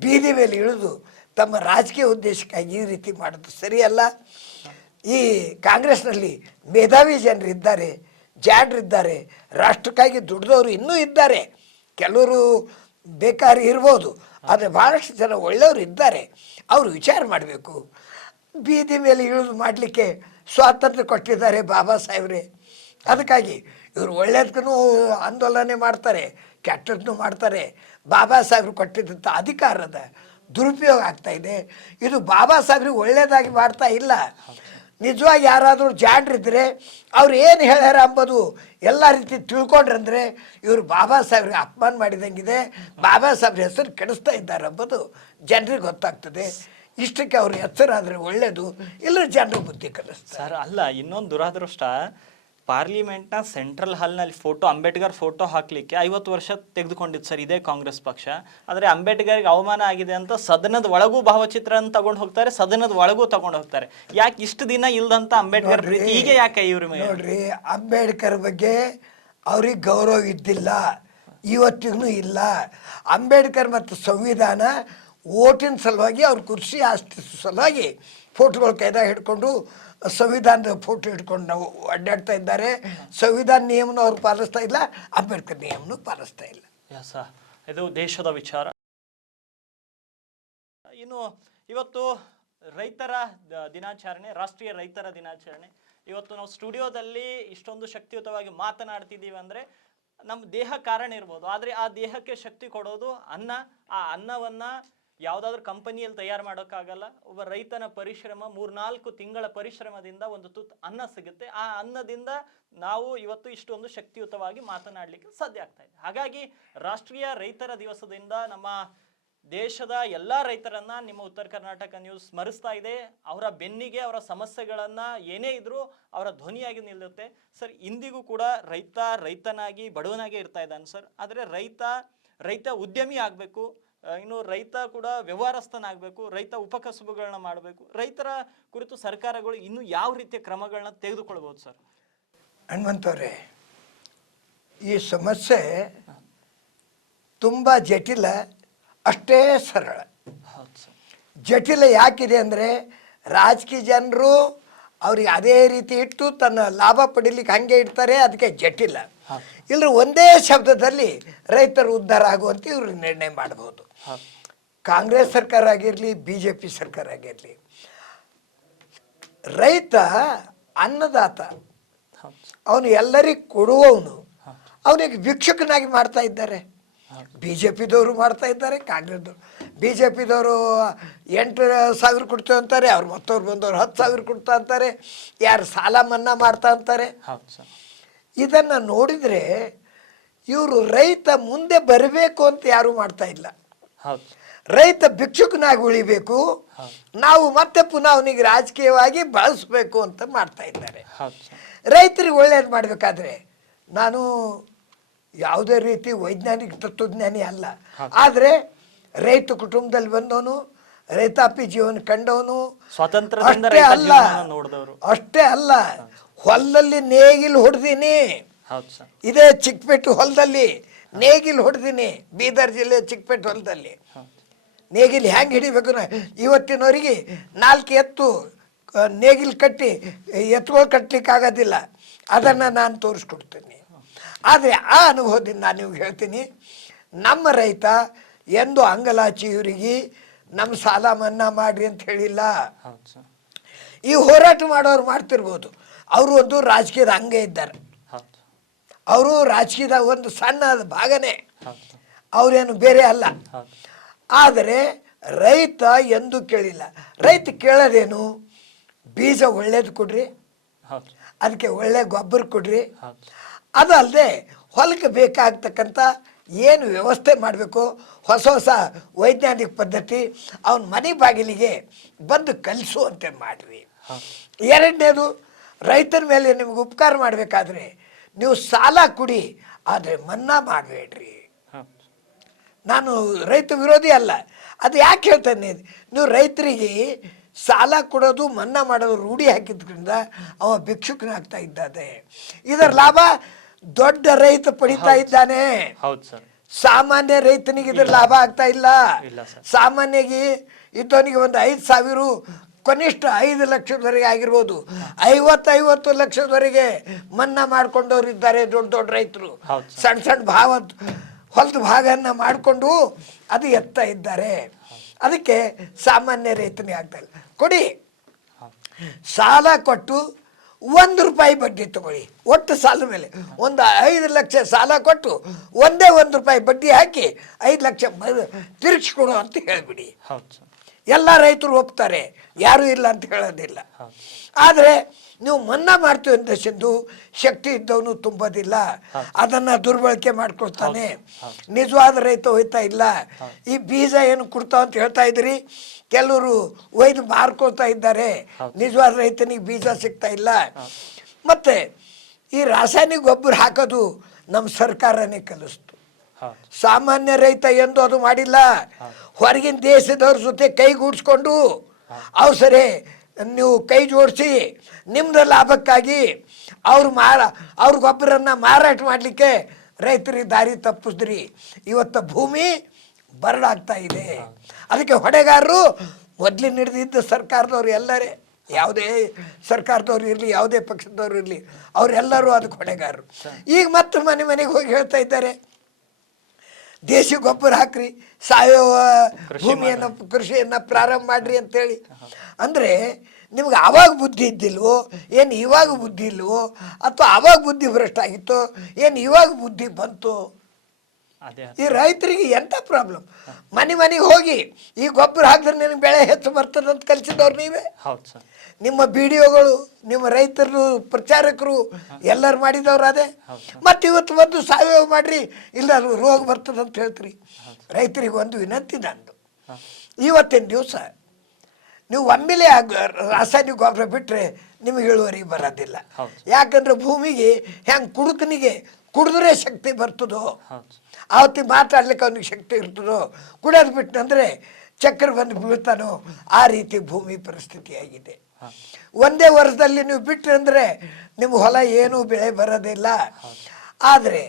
ಬೀದಿ ಮೇಲೆ ಇಳಿದು ತಮ್ಮ ರಾಜಕೀಯ ಉದ್ದೇಶಕ್ಕಾಗಿ ಈ ರೀತಿ ಮಾಡೋದು ಸರಿಯಲ್ಲ. ಈ ಕಾಂಗ್ರೆಸ್ನಲ್ಲಿ ಮೇಧಾವಿ ಜನರು ಇದ್ದಾರೆ, ಜಾಣರಿದ್ದಾರೆ, ರಾಷ್ಟ್ರಕ್ಕಾಗಿ ದುಡಿದವರು ಇನ್ನೂ ಇದ್ದಾರೆ. ಕೆಲವರು ಬೇಕಾರಿ ಇರ್ಬೋದು, ಆದರೆ ಭಾಳಷ್ಟು ಜನ ಒಳ್ಳೆಯವರು ಇದ್ದಾರೆ. ಅವರು ವಿಚಾರ ಮಾಡಬೇಕು. ಬೀದಿ ಮೇಲೆ ಇಳಿದು ಮಾಡಲಿಕ್ಕೆ ಸ್ವಾತಂತ್ರ್ಯ ಕೊಟ್ಟಿದ್ದಾರೆ ಬಾಬಾ ಸಾಹೇಬ್ರೆ. ಅದಕ್ಕಾಗಿ ಇವರು ಒಳ್ಳೆಯದಕ್ಕೂ ಆಂದೋಲನೆ ಮಾಡ್ತಾರೆ, ಕೆಟ್ಟದನ್ನು ಮಾಡ್ತಾರೆ. ಬಾಬಾ ಸಾಹೇಬ್ರು ಕೊಟ್ಟಿದ್ದಂಥ ಅಧಿಕಾರದ ದುರುಪಯೋಗ ಆಗ್ತಾಯಿದೆ. ಇದು ಬಾಬಾ ಸಾಹೇಬ್ರಿಗೆ ಒಳ್ಳೆಯದಾಗಿ ಮಾಡ್ತಾ ಇಲ್ಲ. ನಿಜವಾಗಿ ಯಾರಾದರೂ ಜಾಣರಿದ್ದರೆ ಅವ್ರು ಏನು ಹೇಳ್ಯಾರ ಅಂಬೋದು ಎಲ್ಲ ರೀತಿ ತಿಳ್ಕೊಂಡ್ರಂದರೆ ಇವರು ಬಾಬಾ ಸಾಹೇಬ್ರಿಗೆ ಅಪಮಾನ ಮಾಡಿದಂಗಿದೆ, ಬಾಬಾ ಸಾಹೇಬ್ರ ಹೆಸರು ಕೆಡಿಸ್ತಾ ಇದ್ದಾರೆ ಅಂಬೋದು ಜನರಿಗೆ ಗೊತ್ತಾಗ್ತದೆ. ಇಷ್ಟಕ್ಕೆ ಅವ್ರ ಹೆಸರಾದರೆ ಒಳ್ಳೆಯದು, ಇಲ್ಲ ಜನರು ಬುದ್ಧಿ ಕಲಿಸ್ತಾರೆ. ಸರ್ ಅಲ್ಲ, ಇನ್ನೊಂದು ದುರಾದೃಷ್ಟ, ಪಾರ್ಲಿಮೆಂಟ್ನ ಸೆಂಟ್ರಲ್ ಹಾಲ್ನಲ್ಲಿ ಅಂಬೇಡ್ಕರ್ ಫೋಟೋ ಹಾಕಲಿಕ್ಕೆ 50 ವರ್ಷ ತೆಗೆದುಕೊಂಡಿದ್ದು ಸರ್ ಇದೇ ಕಾಂಗ್ರೆಸ್ ಪಕ್ಷ. ಆದರೆ ಅಂಬೇಡ್ಕರ್ಗೆ ಅವಮಾನ ಆಗಿದೆ ಅಂತ ಸದನದ ಒಳಗೂ ಭಾವಚಿತ್ರ ತಗೊಂಡು ಹೋಗ್ತಾರೆ, ಸದನದ ಒಳಗೂ ತಗೊಂಡು ಹೋಗ್ತಾರೆ. ಯಾಕೆ ಇಷ್ಟು ದಿನ ಇಲ್ದಂತ ಅಂಬೇಡ್ಕರ್ ಪ್ರೀತಿ ಈಗ ಯಾಕೆ ಇವ್ರ ಮೇಲೆ? ನೋಡ್ರಿ, ಅಂಬೇಡ್ಕರ್ ಬಗ್ಗೆ ಅವ್ರಿಗೆ ಗೌರವ ಇದ್ದಿಲ್ಲ, ಇವತ್ತಿಗೂ ಇಲ್ಲ. ಅಂಬೇಡ್ಕರ್ ಮತ್ತು ಸಂವಿಧಾನ ಓಟಿನ ಸಲುವಾಗಿ ಅವ್ರ ಕುರ್ಚಿ ಆಸ್ತಿ ಸಲುವಾಗಿ ಫೋಟೋಗಳು ಕೈದಾಗ ಹಿಡ್ಕೊಂಡು ಸಂವಿಧಾನದ ಫೋಟೋ ಹಿಡ್ಕೊಂಡು ನಾವು ಅಡ್ಡಾಡ್ತಾ ಇದ್ದಾರೆ. ಸಂವಿಧಾನ ನಿಯಮನ ಅವ್ರು ಪಾಲಿಸ್ತಾ ಇಲ್ಲ, ಅಂಬೇಡ್ಕರ್ ನಿಯಮನೂ ಪಾಲಿಸ್ತಾ ಇಲ್ಲ. ಇದು ದೇಶದ ವಿಚಾರ. ಇನ್ನು ಇವತ್ತು ರೈತರ ದಿನಾಚರಣೆ, ರಾಷ್ಟ್ರೀಯ ರೈತರ ದಿನಾಚರಣೆ. ಇವತ್ತು ನಾವು ಸ್ಟುಡಿಯೋದಲ್ಲಿ ಇಷ್ಟೊಂದು ಶಕ್ತಿಯುತವಾಗಿ ಮಾತನಾಡ್ತಿದ್ದೀವಿ ಅಂದರೆ ನಮ್ಮ ದೇಹ ಕಾರಣ ಇರ್ಬೋದು, ಆದರೆ ಆ ದೇಹಕ್ಕೆ ಶಕ್ತಿ ಕೊಡೋದು ಅನ್ನ. ಆ ಅನ್ನವನ್ನು ಯಾವುದಾದ್ರೂ ಕಂಪನಿಯಲ್ಲಿ ತಯಾರು ಮಾಡೋಕ್ಕಾಗಲ್ಲ. ಒಬ್ಬ ರೈತನ ಪರಿಶ್ರಮ, 3-4 ತಿಂಗಳ ಪರಿಶ್ರಮದಿಂದ ಒಂದು ತುತ್ತು ಅನ್ನ ಸಿಗುತ್ತೆ. ಆ ಅನ್ನದಿಂದ ನಾವು ಇವತ್ತು ಇಷ್ಟೊಂದು ಶಕ್ತಿಯುತವಾಗಿ ಮಾತನಾಡಲಿಕ್ಕೆ ಸಾಧ್ಯ ಆಗ್ತಾ ಇದೆ. ಹಾಗಾಗಿ ರಾಷ್ಟ್ರೀಯ ರೈತರ ದಿವಸದಿಂದ ನಮ್ಮ ದೇಶದ ಎಲ್ಲ ರೈತರನ್ನ ನಿಮ್ಮ ಉತ್ತರ ಕರ್ನಾಟಕ ನ್ಯೂಸ್ ಸ್ಮರಿಸ್ತಾ ಇದೆ. ಅವರ ಬೆನ್ನಿಗೆ ಅವರ ಸಮಸ್ಯೆಗಳನ್ನು ಏನೇ ಇದ್ರೂ ಅವರ ಧ್ವನಿಯಾಗಿ ನಿಲ್ಲುತ್ತೆ. ಸರ್, ಇಂದಿಗೂ ಕೂಡ ರೈತನಾಗಿ ಬಡವನಾಗಿ ಇರ್ತಾ ಇದ್ದಾನೆ ಸರ್. ಆದರೆ ರೈತ ಉದ್ಯಮಿ ಆಗಬೇಕು, ಇನ್ನು ರೈತ ಕೂಡ ವ್ಯವಹಾರಸ್ಥನಾಗಬೇಕು, ರೈತ ಉಪಕಸಬುಗಳನ್ನ ಮಾಡಬೇಕು. ರೈತರ ಕುರಿತು ಸರ್ಕಾರಗಳು ಇನ್ನು ಯಾವ ರೀತಿಯ ಕ್ರಮಗಳನ್ನ ತೆಗೆದುಕೊಳ್ಬೋದು ಸರ್? ಹನುಮಂತವ್ರೆ, ಈ ಸಮಸ್ಯೆ ತುಂಬ ಜಟಿಲ, ಅಷ್ಟೇ ಸರಳ. ಜಟಿಲ ಯಾಕಿದೆ ಅಂದರೆ ರಾಜಕೀಯ ಜನರು ಅವ್ರಿಗೆ ಅದೇ ರೀತಿ ಇಟ್ಟು ತನ್ನ ಲಾಭ ಪಡಿಲಿಕ್ಕೆ ಹಾಗೆ ಇಡ್ತಾರೆ, ಅದಕ್ಕೆ ಜಟಿಲ. ಇಲ್ಲರ ಒಂದೇ ಶಬ್ದದಲ್ಲಿ ರೈತರು ಉದ್ಧಾರ ಆಗುವಂತ ಇವರು ನಿರ್ಣಯ ಮಾಡಬಹುದು. ಕಾಂಗ್ರೆಸ್ ಸರ್ಕಾರ ಆಗಿರಲಿ, BJP ಸರ್ಕಾರ ಆಗಿರಲಿ, ರೈತ ಅನ್ನದಾತ, ಅವನು ಎಲ್ಲರಿಗೂ ಕೊಡುವವನು. ಅವನಿಗೆ ಭಿಕ್ಷುಕನಾಗಿ ಮಾಡ್ತಾ ಇದ್ದಾರೆ. BJPದವರು ಮಾಡ್ತಾ ಇದ್ದಾರೆ, ಕಾಂಗ್ರೆಸ್ದವರು. BJPದವರು 8,000 ಕೊಡ್ತೇವೆ ಅಂತಾರೆ, ಅವ್ರು ಮತ್ತವ್ರು ಬಂದವರು 10,000 ಕೊಡ್ತಾ ಅಂತಾರೆ, ಯಾರು ಸಾಲ ಮನ್ನಾ ಮಾಡ್ತಾ ಅಂತಾರೆ. ಇದನ್ನು ನೋಡಿದರೆ ಇವರು ರೈತ ಮುಂದೆ ಬರಬೇಕು ಅಂತ ಯಾರು ಮಾಡ್ತಾ ಇಲ್ಲ. ರೈತ ಭಿಕ್ಷುಕನಾಗಿ ಉಳಿಬೇಕು, ನಾವು ಮತ್ತೆ ಪುನಃ ಅವನಿಗೆ ರಾಜಕೀಯವಾಗಿ ಬಳಸಬೇಕು ಅಂತ ಮಾಡ್ತಾ ಇದ್ದಾರೆ. ರೈತರಿಗೆ ಒಳ್ಳೇದು ಮಾಡಬೇಕಾದ್ರೆ, ನಾನು ಯಾವುದೇ ರೀತಿ ವೈಜ್ಞಾನಿಕ ತತ್ವಜ್ಞಾನಿ ಅಲ್ಲ, ಆದರೆ ರೈತ ಕುಟುಂಬದಲ್ಲಿ ಬಂದವನು, ರೈತಾಪಿ ಜೀವನ ಕಂಡವನು. ಅಷ್ಟೇ ಅಲ್ಲ, ಹೊಲದಲ್ಲಿ ನೇಗಿಲು ಹೊಡೆದೀನಿ. ಇದೇ ಚಿಕ್ಕಪೇಟೆ ಹೊಲದಲ್ಲಿ ನೇಗಿಲು ಹೊಡೆದೀನಿ. ಬೀದರ್ ಜಿಲ್ಲೆ ಚಿಕ್ಕಪೇಟೆ ಹೊಲದಲ್ಲಿ ನೇಗಿಲು ಹೆಂಗೆ ಹಿಡಿಬೇಕು, ಇವತ್ತಿನವರಿಗೆ 4 ಎತ್ತು ನೇಗಿಲು ಕಟ್ಟಿ ಎತ್ತುಗಳು ಕಟ್ಟಲಿಕ್ಕೆ ಆಗೋದಿಲ್ಲ. ಅದನ್ನು ನಾನು ತೋರಿಸ್ಕೊಡ್ತೀನಿ. ಆದರೆ ಆ ಅನುಭವದಿಂದ ನಾನು ನಿಮ್ಗೆ ಹೇಳ್ತೀನಿ, ನಮ್ಮ ರೈತ ಎಂದು ಅಂಗಲಾಚಿ ಇವರಿಗೆ ನಮ್ಮ ಸಾಲ ಮನ್ನಾ ಮಾಡಿರಿ ಅಂತ ಹೇಳಿಲ್ಲ. ಈ ಹೋರಾಟ ಮಾಡೋರು ಮಾಡ್ತಿರ್ಬೋದು, ಅವರು ಒಂದು ರಾಜಕೀಯದ ಅಂಗ ಇದ್ದಾರೆ. ಅವರು ರಾಜಕೀಯದ ಒಂದು ಸಣ್ಣ ಭಾಗನೇ, ಅವರೇನು ಬೇರೆ ಅಲ್ಲ. ಆದರೆ ರೈತ ಎಂದೂ ಕೇಳಿಲ್ಲ. ರೈತ ಕೇಳೋದೇನು, ಬೀಜ ಒಳ್ಳೇದು ಕೊಡ್ರಿ, ಅದಕ್ಕೆ ಒಳ್ಳೆ ಗೊಬ್ಬರ ಕೊಡ್ರಿ, ಅದಲ್ಲದೆ ಹೊಲಕ್ಕೆ ಬೇಕಾಗ್ತಕ್ಕಂಥ ಏನು ವ್ಯವಸ್ಥೆ ಮಾಡಬೇಕು, ಹೊಸ ವೈಜ್ಞಾನಿಕ ಪದ್ಧತಿ ಅವನ ಮನೆ ಬಾಗಿಲಿಗೆ ಬಂದು ಕಲಿಸುವಂತೆ ಮಾಡಿರಿ. ಎರಡನೇದು, ರೈತರ ಮೇಲೆ ನಿಮ್ಗೆ ಉಪಕಾರ ಮಾಡಬೇಕಾದ್ರೆ ನೀವು ಸಾಲ ಕೊಡಿ, ಆದರೆ ಮನ್ನಾ ಮಾಡಬೇಡ್ರಿ. ನಾನು ರೈತ ವಿರೋಧಿ ಅಲ್ಲ, ಅದು ಯಾಕೆ ಹೇಳ್ತಾನೆ, ನೀವು ರೈತರಿಗೆ ಸಾಲ ಕೊಡೋದು ಮನ್ನಾ ಮಾಡೋದು ರೂಢಿ ಹಾಕಿದ್ರಿಂದ ಅವ ಭಿಕ್ಷುಕನಾಗ್ತಾ ಇದ್ದಾನೆ. ಇದರ ಲಾಭ ದೊಡ್ಡ ರೈತ ಪಡಿತಾ ಇದ್ದಾನೆ. ಸಾಮಾನ್ಯ ರೈತನಿಗೆ ಇದ್ರ ಲಾಭ ಆಗ್ತಾ ಇಲ್ಲ. ಸಾಮಾನ್ಯವಾಗಿ ಇದ್ದವನಿಗೆ ಒಂದು 5,000 ಕನಿಷ್ಠ 5 ಲಕ್ಷದವರೆಗೆ ಆಗಿರ್ಬೋದು, 50 ಲಕ್ಷದವರೆಗೆ ಮನ್ನಾ ಮಾಡ್ಕೊಂಡವ್ರು ಇದ್ದಾರೆ. ದೊಡ್ಡ ದೊಡ್ಡ ರೈತರು ಸಣ್ಣ ಸಣ್ಣ ಹೊಲದ ಭಾಗನ ಮಾಡಿಕೊಂಡು ಅದು ಎತ್ತಾ ಇದ್ದಾರೆ. ಅದಕ್ಕೆ ಸಾಮಾನ್ಯ ರೈತನಿಗೆ ಆಗ್ತಾ ಇಲ್ಲ. ಕೊಡಿ, ಸಾಲ ಕೊಟ್ಟು 1 ರೂಪಾಯಿ ಬಡ್ಡಿ ತಗೊಳ್ಳಿ. ಒಟ್ಟು ಸಾಲ ಮೇಲೆ ಒಂದು 5 ಲಕ್ಷ ಸಾಲ ಕೊಟ್ಟು ಒಂದೇ 1 ರೂಪಾಯಿ ಬಡ್ಡಿ ಹಾಕಿ 5 ಲಕ್ಷ ತಿರುಗಿಸ್ಕೊಡು ಅಂತ ಹೇಳಿಬಿಡಿ. ಎಲ್ಲ ರೈತರು ಒಪ್ತಾರೆ, ಯಾರೂ ಇಲ್ಲ ಅಂತ ಹೇಳೋದಿಲ್ಲ. ಆದರೆ ನೀವು ಮನ್ನಾ ಮಾಡ್ತೀವಿ ಅಂದಷ್ಟು ಶಕ್ತಿ ಇದ್ದವನು ತುಂಬೋದಿಲ್ಲ, ಅದನ್ನು ದುರ್ಬಳಕೆ ಮಾಡ್ಕೊಳ್ತಾನೆ. ನಿಜವಾದ ರೈತ ಹೋಯ್ತಾ ಇಲ್ಲ. ಈ ಬೀಜ ಏನು ಕೊಡ್ತಾವ ಅಂತ ಹೇಳ್ತಾ ಇದ್ರಿ, ಕೆಲವರು ಒಯ್ದು ಮಾರ್ಕೊಳ್ತಾ ಇದ್ದಾರೆ. ನಿಜವಾದ ರೈತನಿಗೆ ಬೀಜ ಸಿಗ್ತಾ ಇಲ್ಲ. ಮತ್ತೆ ಈ ರಾಸಾಯನಿಕ ಗೊಬ್ಬರ ಹಾಕೋದು ನಮ್ಮ ಸರ್ಕಾರನೇ ಕಲಿಸ್ತು. ಸಾಮಾನ್ಯ ರೈತ ಎಂದು ಅದು ಮಾಡಿಲ್ಲ. ಹೊರಗಿನ ದೇಶದವ್ರ ಜೊತೆ ಕೈಗೂಡಿಸ್ಕೊಂಡು ಅವಸರೇ ನೀವು ಕೈ ಜೋಡಿಸಿ ನಿಮ್ಮದ ಲಾಭಕ್ಕಾಗಿ ಅವ್ರ ಗೊಬ್ಬರನ್ನ ಮಾರಾಟ ಮಾಡಲಿಕ್ಕೆ ರೈತರಿಗೆ ದಾರಿ ತಪ್ಪಿಸಿದ್ರಿ. ಇವತ್ತು ಭೂಮಿ ಬರಡಾಗ್ತಾ ಇದೆ. ಅದಕ್ಕೆ ಹೊಣೆಗಾರರು ಮೊದಲಿನ ಹಿಡಿದಿದ್ದ ಸರ್ಕಾರದವ್ರು ಎಲ್ಲರೇ, ಯಾವುದೇ ಸರ್ಕಾರದವ್ರು ಇರಲಿ, ಯಾವುದೇ ಪಕ್ಷದವ್ರು ಇರಲಿ, ಅವರೆಲ್ಲರೂ ಅದಕ್ಕೆ ಹೊಣೆಗಾರರು. ಈಗ ಮತ್ತೆ ಮನೆಗೆ ಹೋಗಿ ಹೇಳ್ತಾ ಇದ್ದಾರೆ, ದೇಶಿ ಗೊಬ್ಬರ ಹಾಕ್ರಿ, ಸಾವಯವ ಕೃಷಿಯನ್ನು ಪ್ರಾರಂಭ ಮಾಡ್ರಿ ಅಂತೇಳಿ. ಅಂದರೆ ನಿಮ್ಗೆ ಆವಾಗ ಬುದ್ಧಿ ಇದ್ದಿಲ್ವೋ ಏನು ಇವಾಗ ಬುದ್ಧಿ ಇಲ್ವೋ, ಅಥವಾ ಆವಾಗ ಬುದ್ಧಿ ಭ್ರಷ್ಟ ಆಗಿತ್ತೋ ಏನು ಇವಾಗ ಬುದ್ಧಿ ಬಂತು? ಈ ರೈತರಿಗೆ ಎಂಥ ಪ್ರಾಬ್ಲಮ್. ಮನೆಗೆ ಹೋಗಿ ಈ ಗೊಬ್ಬರ ಹಾಕಿದ್ರೆ ನಿನಗೆ ಬೆಳೆ ಹೆಚ್ಚು ಬರ್ತದೆ ಅಂತ ಕಲಿಸಿದವ್ರು ನೀವೇ. ನಿಮ್ಮ ವಿಡಿಯೋಗಳು, ನಿಮ್ಮ ರೈತರು ಪ್ರಚಾರಕರು ಎಲ್ಲರೂ ಮಾಡಿದವ್ರು ಅದೇ. ಮತ್ತು ಇವತ್ತು ಒಂದು ಸಾವಯವ ಮಾಡ್ರಿ, ಇಲ್ಲ ರೋಗ ಬರ್ತದೆ ಅಂತ ಹೇಳ್ತೀರಿ. ರೈತರಿಗೆ ಒಂದು ವಿನಂತಿ ನಂದು, ಇವತ್ತಿನ ದಿವಸ ನೀವು ಒಮ್ಮೆಲೆ ರಾಸಾಯನಿಕ ಗೊಬ್ಬರ ಬಿಟ್ಟರೆ ನಿಮಗೆ ಇಳುವರಿ ಬರೋದಿಲ್ಲ. ಯಾಕಂದ್ರೆ ಭೂಮಿಗೆ ಹೆಂಗೆ ಕುಡುಕನಿಗೆ ಕುಡಿದ್ರೆ ಶಕ್ತಿ ಬರ್ತದೋ, ಆವತ್ತಿಗೆ ಮಾತಾಡ್ಲಿಕ್ಕೆ ಅವನಿಗೆ ಶಕ್ತಿ ಇರ್ತದೋ, ಕುಡಿಯೋದು ಬಿಟ್ಟಂದ್ರೆ ಚಕ್ರ ಬಂದು ಬೀಳ್ತಾನೋ, ಆ ರೀತಿ ಭೂಮಿ ಪರಿಸ್ಥಿತಿ ಆಗಿದೆ. ಒಂದೇ ವರ್ಷದಲ್ಲಿ ನೀವು ಬಿಟ್ಟರೆ ಅಂದರೆ ನಿಮ್ಮ ಹೊಲ ಏನೂ ಬೆಳೆ ಬರೋದಿಲ್ಲ. ಆದರೆ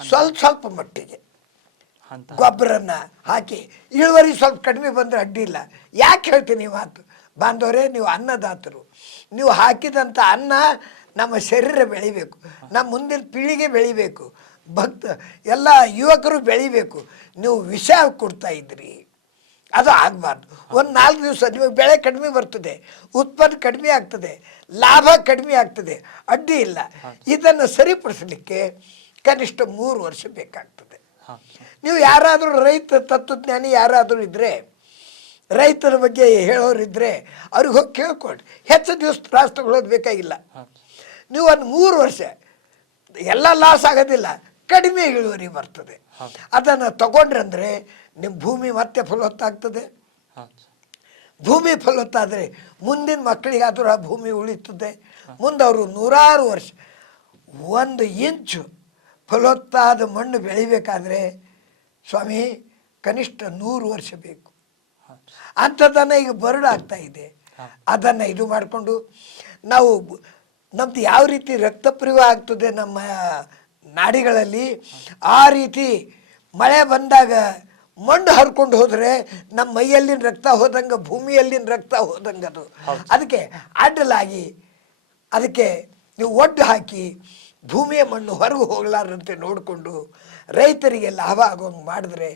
ಸ್ವಲ್ಪ ಮಟ್ಟಿಗೆ ಗೊಬ್ಬರನ್ನ ಹಾಕಿ ಇಳುವರಿ ಸ್ವಲ್ಪ ಕಡಿಮೆ ಬಂದರೆ ಅಡ್ಡಿ ಇಲ್ಲ. ಯಾಕೆ ಹೇಳ್ತೀನಿ ಮಾತು ಬಾಂಧವರೇ, ನೀವು ಅನ್ನದಾತರು. ನೀವು ಹಾಕಿದಂಥ ಅನ್ನ ನಮ್ಮ ಶರೀರ ಬೆಳಿಬೇಕು, ನಮ್ಮ ಮುಂದಿನ ಪೀಳಿಗೆ ಬೆಳಿಬೇಕು, ಎಲ್ಲ ಯುವಕರು ಬೆಳಿಬೇಕು. ನೀವು ವಿಷ ಕೊಡ್ತಾ ಇದ್ರಿ, ಅದು ಆಗಬಾರ್ದು. ಒಂದು 4 ದಿವಸ ನಿಮಗೆ ಬೆಳೆ ಕಡಿಮೆ ಬರ್ತದೆ, ಉತ್ಪನ್ನ ಕಡಿಮೆ ಆಗ್ತದೆ, ಲಾಭ ಕಡಿಮೆ ಆಗ್ತದೆ, ಅಡ್ಡಿ ಇಲ್ಲ. ಇದನ್ನು ಸರಿಪಡಿಸಲಿಕ್ಕೆ ಕನಿಷ್ಠ 3 ವರ್ಷ ಬೇಕಾಗ್ತದೆ. ನೀವು ಯಾರಾದರೂ ರೈತ ತತ್ವಜ್ಞಾನಿ ಯಾರಾದರೂ ಇದ್ದರೆ, ರೈತರ ಬಗ್ಗೆ ಹೇಳೋರಿದ್ದರೆ ಅವ್ರಿಗೆ ಹೋಗಿ ಕೇಳ್ಕೊಳ್ರಿ. ಹೆಚ್ಚು ದಿವಸ ತ್ರಾಸ ತಗೊಳ್ಳೋದು ಬೇಕಾಗಿಲ್ಲ. ನೀವು ಒಂದು 3 ವರ್ಷ ಎಲ್ಲ ಲಾಸ್ ಆಗೋದಿಲ್ಲ, ಕಡಿಮೆ ಇಳುವರಿ ಬರ್ತದೆ. ಅದನ್ನು ತಗೊಂಡ್ರಂದ್ರೆ ನಿಮ್ಮ ಭೂಮಿ ಮತ್ತೆ ಫಲವತ್ತಾಗ್ತದೆ. ಭೂಮಿ ಫಲವತ್ತಾದರೆ ಮುಂದಿನ ಮಕ್ಕಳಿಗಾದರೂ ಆ ಭೂಮಿ ಉಳಿತದೆ. ಮುಂದವರು 100 ವರ್ಷ 1 ಇಂಚು ಫಲವತ್ತಾದ ಮಣ್ಣು ಬೆಳಿಬೇಕಾದ್ರೆ ಸ್ವಾಮಿ ಕನಿಷ್ಠ 100 ವರ್ಷ ಬೇಕು. ಅಂಥದ್ದನ್ನು ಈಗ ಬರಡಾಗ್ತಾ ಇದೆ. ಅದನ್ನು ಇದು ಮಾಡಿಕೊಂಡು ನಾವು ನಮ್ಮದು ಯಾವ ರೀತಿ ರಕ್ತ ಪರಿವಾಹ ಆಗ್ತದೆ ನಮ್ಮ ನಾಡಿಗಳಲ್ಲಿ, ಆ ರೀತಿ ಮಳೆ ಬಂದಾಗ ಮಣ್ಣು ಹರ್ಕೊಂಡು ಹೋದರೆ ನಮ್ಮ ಮೈಯಲ್ಲಿನ ರಕ್ತ ಹೋದಂಗೆ ಭೂಮಿಯಲ್ಲಿನ ರಕ್ತ ಹೋದಂಗೆ ಅದು. ಅದಕ್ಕೆ ಅಡ್ಡಲಾಗಿ ಅದಕ್ಕೆ ನೀವು ಒಡ್ಡು ಹಾಕಿ ಭೂಮಿಯ ಮಣ್ಣು ಹೊರಗೆ ಹೋಗಲಾರಂತೆ ನೋಡಿಕೊಂಡು ರೈತರಿಗೆ ಲಾಭ ಆಗೋಂಗೆ ಮಾಡಿದ್ರೆ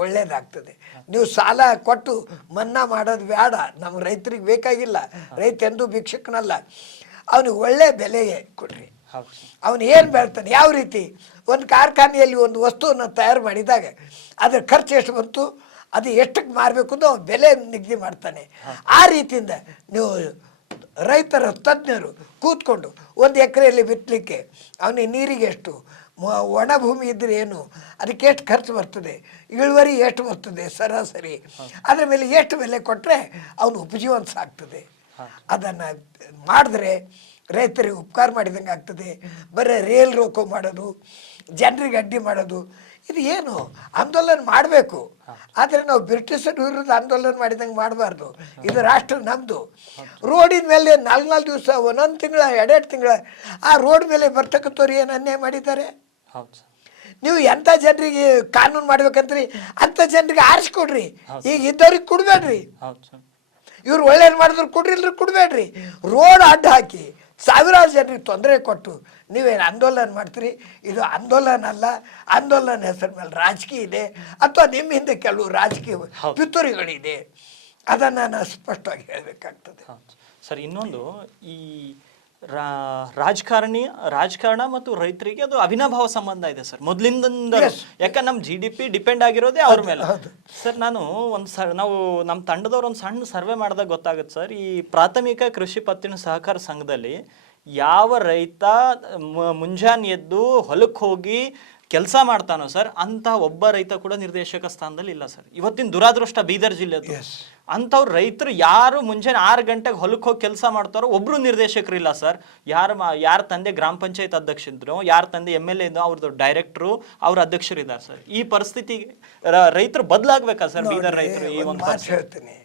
ಒಳ್ಳೇದಾಗ್ತದೆ. ನೀವು ಸಾಲ ಕೊಟ್ಟು ಮನ್ನಾ ಮಾಡೋದು ಬೇಡ, ನಮ್ಮ ರೈತರಿಗೆ ಬೇಕಾಗಿಲ್ಲ. ರೈತ ಎಂದೂ ಭಿಕ್ಷುಕನಲ್ಲ. ಅವನಿಗೆ ಒಳ್ಳೆ ಬೆಲೆಗೆ ಕೊಡ್ರಿ. ಅವನು ಏನು ಬೆಳ್ತಾನೆ, ಯಾವ ರೀತಿ ಒಂದು ಕಾರ್ಖಾನೆಯಲ್ಲಿ ಒಂದು ವಸ್ತುವನ್ನು ತಯಾರು ಮಾಡಿದಾಗ ಅದರ ಖರ್ಚು ಎಷ್ಟು ಬಂತು, ಅದು ಎಷ್ಟಕ್ಕೆ ಮಾರಬೇಕು ಅಂತ ಅವನು ಬೆಲೆ ನಿಗದಿ ಮಾಡ್ತಾನೆ. ಆ ರೀತಿಯಿಂದ ನೀವು ರೈತರ ತಜ್ಞರು ಕೂತ್ಕೊಂಡು 1 ಎಕರೆಯಲ್ಲಿ ಬಿತ್ತಲಿಕ್ಕೆ ಅವನಿಗೆ ನೀರಿಗೆ ಎಷ್ಟು, ಒಣ ಭೂಮಿ ಇದ್ದರೆ ಏನು, ಅದಕ್ಕೆ ಎಷ್ಟು ಖರ್ಚು ಬರ್ತದೆ, ಇಳುವರಿ ಎಷ್ಟು ಬರ್ತದೆ ಸರಾಸರಿ, ಅದರ ಮೇಲೆ ಎಷ್ಟು ಬೆಲೆ ಕೊಟ್ಟರೆ ಅವನು ಉಪಜೀವನ ಸಾಗ್ತದೆ. ಅದನ್ನು ಮಾಡಿದ್ರೆ ರೈತರಿಗೆ ಉಪಕಾರ ಮಾಡಿದಂಗೆ ಆಗ್ತದೆ. ಬರೀ ರೇಲ್ ರೋಕೋ ಮಾಡೋದು, ಜನರಿಗೆ ಅಡ್ಡಿ ಮಾಡೋದು, ಇದು ಏನು ಆಂದೋಲನ ಮಾಡಬೇಕು. ಆದರೆ ನಾವು ಬ್ರಿಟಿಷರ ವಿರುದ್ಧ ಆಂದೋಲನ ಮಾಡಿದಂಗೆ ಮಾಡಬಾರ್ದು. ಇದು ರಾಷ್ಟ್ರ ನಮ್ಮದು. ರೋಡಿನ ಮೇಲೆ 4 ದಿವಸ 1 ತಿಂಗಳ 2 ತಿಂಗಳ ಆ ರೋಡ್ ಮೇಲೆ ಬರ್ತಕ್ಕಂಥವ್ರು ಏನು ಅನ್ಯಾಯ ಮಾಡಿದ್ದಾರೆ. ನೀವು ಎಂಥ ಜನರಿಗೆ ಕಾನೂನು ಮಾಡ್ಬೇಕಂತ್ರಿ ಅಂಥ ಜನರಿಗೆ ಆರಿಸ್ಕೊಡ್ರಿ. ಈಗ ಇದ್ದವ್ರಿಗೆ ಕೊಡಬೇಡ್ರಿ. ಇವ್ರು ಒಳ್ಳೇದು ಮಾಡಿದ್ರು ಕೊಡ್ರಿಲ್ರಿ ಕೊಡಬೇಡ್ರಿ, ರೋಡ್ ಅಡ್ಡ ಹಾಕಿ ಸಾವಿರಾರು ಜನರಿಗೆ ತೊಂದರೆ ಕೊಟ್ಟು ನೀವೇನು ಆಂದೋಲನ ಮಾಡ್ತೀರಿ? ಇದು ಆಂದೋಲನ ಅಲ್ಲ. ಆಂದೋಲನ ಹೆಸರ ಮೇಲೆ ರಾಜಕೀಯ ಇದೆ, ಅಥವಾ ನಿಮ್ಮ ಹಿಂದೆ ಕೆಲವು ರಾಜಕೀಯ ಪಿತೂರಿಗಳಿದೆ. ಅದನ್ನು ನಾನು ಸ್ಪಷ್ಟವಾಗಿ ಹೇಳಬೇಕಾಗ್ತದೆ. ಸರ್, ಇನ್ನೊಂದು ಈ ರಾಜಕಾರಣ ಮತ್ತು ರೈತರಿಗೆ ಅದು ಅವಿನಾಭಾವ ಸಂಬಂಧ ಇದೆ ಸರ್, ಮೊದಲಿಂದ. ಯಾಕಂದ್ರೆ ನಮ್ಮ GDP ಡಿಪೆಂಡ್ ಆಗಿರೋದೇ ಅವ್ರ ಮೇಲೆ. ಸರ್, ನಾನು ನಾವು ನಮ್ಮ ತಂಡದವ್ರು ಒಂದು ಸಣ್ಣ ಸರ್ವೆ ಮಾಡಿದಾಗ ಗೊತ್ತಾಗುತ್ತೆ ಸರ್, ಈ ಪ್ರಾಥಮಿಕ ಕೃಷಿ ಪತ್ತಿನ ಸಹಕಾರ ಸಂಘದಲ್ಲಿ ಯಾವ ರೈತ ಮುಂಜಾನೆ ಎದ್ದು ಹೊಲಕ್ಕೆ ಹೋಗಿ ಕೆಲಸ ಮಾಡ್ತಾನೋ ಸರ್, ಅಂತ ಒಬ್ಬ ರೈತ ಕೂಡ ನಿರ್ದೇಶಕ ಸ್ಥಾನದಲ್ಲಿ ಇಲ್ಲ ಸರ್. ಇವತ್ತಿನ ದುರಾದೃಷ್ಟ ಬೀದರ್ ಜಿಲ್ಲೆದು. ಅಂಥವ್ರು ರೈತರು ಯಾರು ಮುಂಜಾನೆ 6 ಗಂಟೆಗೆ ಹೊಲಕ್ಕೆ ಹೋಗಿ ಕೆಲಸ ಮಾಡ್ತಾರೋ ಒಬ್ರು ನಿರ್ದೇಶಕರು ಇಲ್ಲ ಸರ್. ಯಾರ ತಂದೆ ಗ್ರಾಮ ಪಂಚಾಯತ್ ಅಧ್ಯಕ್ಷರಿದ್ರು, ಯಾರ ತಂದೆ MLA ಇದ್ರು, ಅವ್ರದ್ದು ಡೈರೆಕ್ಟ್ರು, ಅವ್ರ ಅಧ್ಯಕ್ಷರು ಇದ್ದಾರೆ ಸರ್. ಈ ಪರಿಸ್ಥಿತಿಗೆ ರೈತರು ಬದಲಾಗ್ಬೇಕಾ ಸರ್? ಬೀದರ್ ರೈತರು ಈ ಒಂದು ಮಾತು ಹೇಳ್ತೀನಿ,